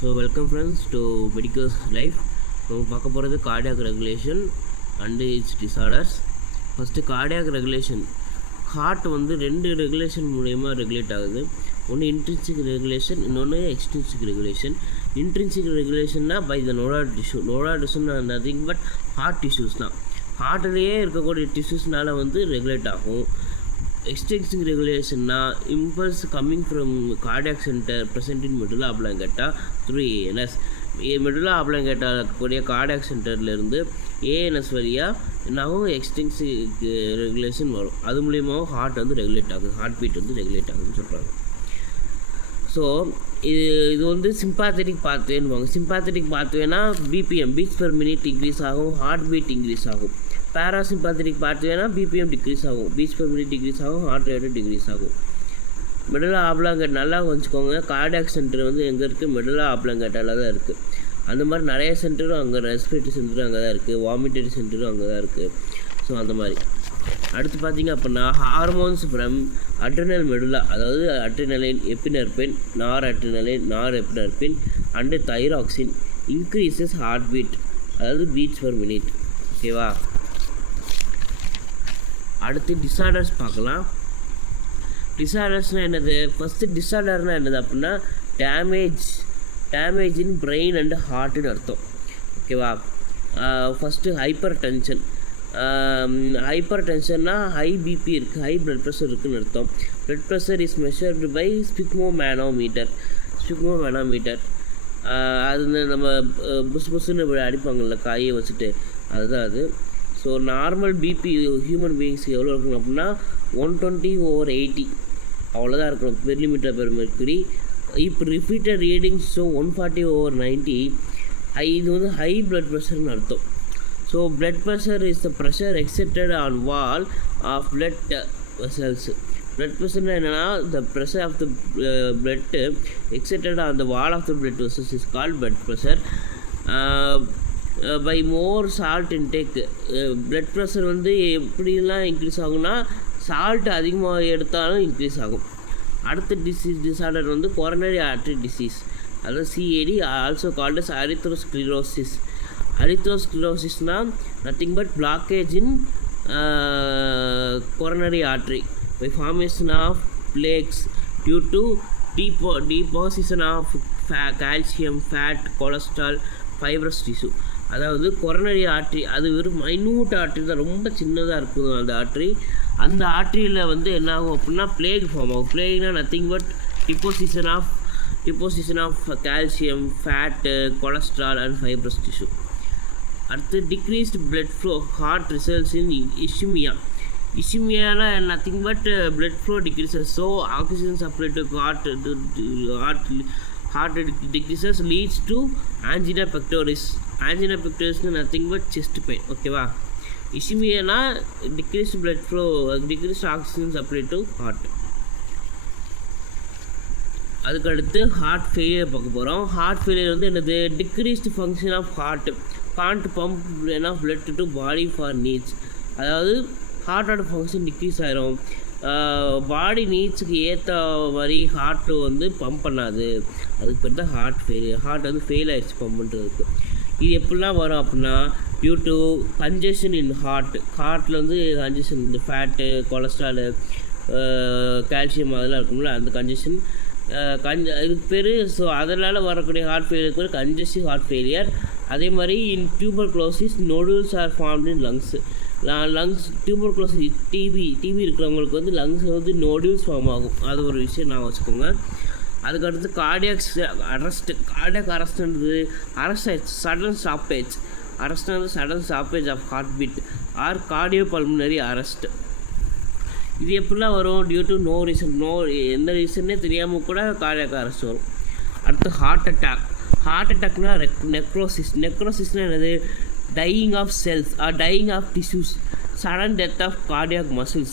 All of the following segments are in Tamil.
So welcome friends to Medicus Life. நம்ம பார்க்க போகிறது cardiac regulation and its disorders. First cardiac regulation. Heart வந்து ரெண்டு ரெகுலேஷன் மூலயமா ரெகுலேட் ஆகுது. ஒன்று இன்ட்ரின்சிக் ரெகுலேஷன், இன்னொன்று எக்ஸ்ட்ரின்சிக் ரெகுலேஷன். இன்ட்ரின்சிக் ரெகுலேஷன்னா by the nodal tissue. Nodal டிஷ்யூன்னா நத்திங் பட் ஹார்ட் டிஷ்யூஸ் தான். ஹார்ட்லேயே இருக்கக்கூடிய டிஷ்யூஸ்னால் வந்து ரெகுலேட் ஆகும். எக்ஸ்ட்ரின்சிக் ரெகுலேஷன்னா impulse coming from cardiac centre present in medulla oblongata through ANS. Medulla oblongata இருக்கக்கூடிய கார்டியாக் சென்டர்லேருந்து ஏஎன்எஸ் வழியாக என்னாகும் எக்ஸ்ட்ரின்சிக் ரெகுலேஷன் வரும். அது மூலியமாகவும் ஹார்ட் வந்து ரெகுலேட் ஆகுது, ஹார்ட் பீட் வந்து ரெகுலேட் ஆகுதுன்னு சொல்கிறாங்க. ஸோ இது வந்து சிம்பாத்தட்டிக் பாத்வேன்னு சிம்பாத்தட்டிக் பாத்வேனா BPM beats per minute increase ஆகும், ஹார்ட் பீட் இன்க்ரீஸ் ஆகும். பேராசிம்பாத்தட்டிக் பாத்வேனா பிபிஎம் டிக்ரீஸ் ஆகும், பீட்ஸ் பெர் மினிட் டிக்ரீஸ் ஆகும், ஹார்ட் ரேட்டு டிக்ரீஸ் ஆகும். மெடுலா ஆப்லாங்கேட் நல்லா வச்சுக்கோங்க. கார்டியாக் சென்டர் வந்து எங்கே இருக்குது? மெடுலா ஆப்லாங்கேட்டாவில் தான் இருக்குது. அந்த மாதிரி நிறைய சென்டரும் அங்கே, ரெஸ்பிரேட்டரி சென்டரும் அங்கே தான் இருக்குது, வாமிட்டரி சென்டரும் அங்கே தான் இருக்குது. ஸோ அந்த மாதிரி அடுத்து பார்த்திங்க அப்படின்னா ஹார்மோன்ஸ் ஃப்ரம் அட்ரினல் மெடுலா, அதாவது adrenaline, epinephrine, noradrenaline, norepinephrine and thyroxine increases heart beat, அதாவது பீட்ஸ் பர் மினிட். ஓகேவா? அடுத்து டிஸார்டர்ஸ் பார்க்கலாம். டிஸார்டர்ஸ்னால் என்னது? ஃபஸ்ட்டு டிஸார்டர்னால் என்னது அப்படின்னா டேமேஜ் இன் பிரெயின் அண்டு ஹார்ட்டுன்னு அர்த்தம். ஓகேவா? First hypertension. ஹைப்பர் டென்ஷன்னா ஹை பிபி இருக்குது, ஹை ப்ளட் ப்ரெஷர் இருக்குதுன்னு அர்த்தம். Blood pressure is measured by sphygmomanometer. அது நம்ம புஸ்ன்னு அடிப்பாங்கள்ல காயை வச்சுட்டு, அதுதான் அது. ஸோ நார்மல் பிபி ஹியூமன் பீயிங்ஸ்க்கு எவ்வளோ இருக்கணும் அப்படின்னா 120/80 அவ்வளோதான் இருக்கணும் மில்லிமீட்டர் பெர் மெர்க்குரி. இப்போ ரிப்பீட்டட் ரீடிங்ஸ் ஸோ 140/90 இது வந்து ஹை பிளட் ப்ரெஷர்னு அர்த்தம். So blood pressure is the pressure accepted on wall of blood vessels. Blood ப்ரெஷர்னா என்னென்னா the pressure of the blood exerted on the wall of the blood vessels is called blood pressure. By more salt intake. Blood pressure வந்து எப்படிலாம் இன்க்ரீஸ் ஆகும்னா சால்ட் அதிகமாக எடுத்தாலும் இன்க்ரீஸ் ஆகும். அடுத்த டிஸார்டர் வந்து கொரோனரி ஆர்டரி டிசீஸ், அதாவது CAD, also called as atherosclerosis. அரித்ரோஸ்க்ளிரோசிஸ்னால் nothing but blockage in coronary artery by formation of plaques due to deposition of calcium, fat, cholesterol, fibrous tissue. அதாவது கொரோனரி ஆர்ட்ரி அது வெறும் மைன்யூட் ஆர்ட்ரி தான், ரொம்ப சின்னதாக இருக்குது அந்த ஆர்ட்ரி. அந்த ஆர்ட்ரியில் வந்து என்ன ஆகும் அப்படின்னா பிளேக் ஃபார்ம் ஆகும். பிளேக்னா nothing but deposition of calcium, fat, cholesterol and fibrous tissue. அடுத்து decreased blood flow heart results in இஷ்யூமியானா nothing but blood flow decreases. So oxygen supply to heart decreases leads to angina pectoris. Angina pectoris is nothing but chest pain. ஓகேவா? இஷ்யூமியானா decreased blood flow, decreased oxygen supply to heart. அதுக்கடுத்து ஹார்ட் ஃபெயிலியர் பார்க்க போகிறோம். ஹார்ட் ஃபெயிலியர் வந்து என்னது? Decreased function of heart can't pump enough blood to body for needs. அதாவது ஹார்ட்டோட ஃபங்க்ஷன் டிக்ரீஸ் ஆகிரும். பாடி நீட்ஸுக்கு ஏற்ற மாதிரி ஹார்ட்டு வந்து பம்ப் பண்ணாது. அதுக்கு பேர் தான் ஹார்ட் ஃபெயிலியர். ஹார்ட் வந்து ஃபெயில் ஆகிடுச்சு பம்ப் பண்ணுறதுக்கு. இது எப்படிலாம் வரும் அப்படின்னா டியூ டு கன்ஜெஷன் இன் ஹார்ட்டில் வந்து கன்ஜெஷன், இந்த ஃபேட்டு, கொலஸ்ட்ராலு, கால்சியம் அதெல்லாம் இருக்கும்ல, அந்த கன்ஜெஷன் இதுக்கு பேர். ஸோ அதனால் வரக்கூடிய ஹார்ட் ஃபெயிலியருக்கு பேர் கன்ஜெஸ்டிவ் ஹார்ட் ஃபெயிலியர். அதே மாதிரி in tuberculosis nodules are formed in lungs. Tuberculosis TB இருக்கிறவங்களுக்கு வந்து லங்ஸ் வந்து நோடியூல்ஸ் ஃபார்ம் ஆகும். அது ஒரு விஷயம் நான் வச்சுக்கோங்க. அதுக்கடுத்து கார்டியாக் அரெஸ்ட்ன்றது sudden stoppage of heart beat or cardiopulmonary arrest. இது எப்படிலாம் வரும்? டியூ டு எந்த ரீசன்னே தெரியாமல் கூட கார்டியாக் அரெஸ்ட் வரும். அடுத்து ஹார்ட் அட்டாக்னா நெக்ரோசிஸ்னால் என்னது? dying of cells or dying of tissues, sudden death of cardiac muscles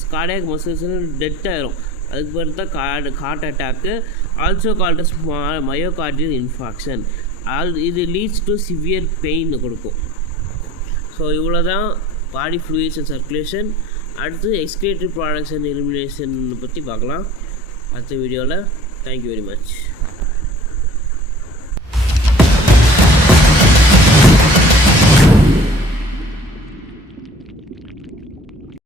death ஆயிரும். அதுக்கு பேர் தான் heart attack. Also called as myocardial infarction. இது லீட்ஸ் டு சிவியர் பெயின் கொடுக்கும். ஸோ இவ்வளோ தான் பாடி ஃப்ளூயிட்ஸ் அண்ட் சர்க்குலேஷன். அடுத்து எக்ஸ்கிரேட்டரி ப்ராடக்ட்ஸ் அண்ட் எலிமினேஷன் பற்றி பார்க்கலாம் அடுத்த வீடியோவில். Thank you very much.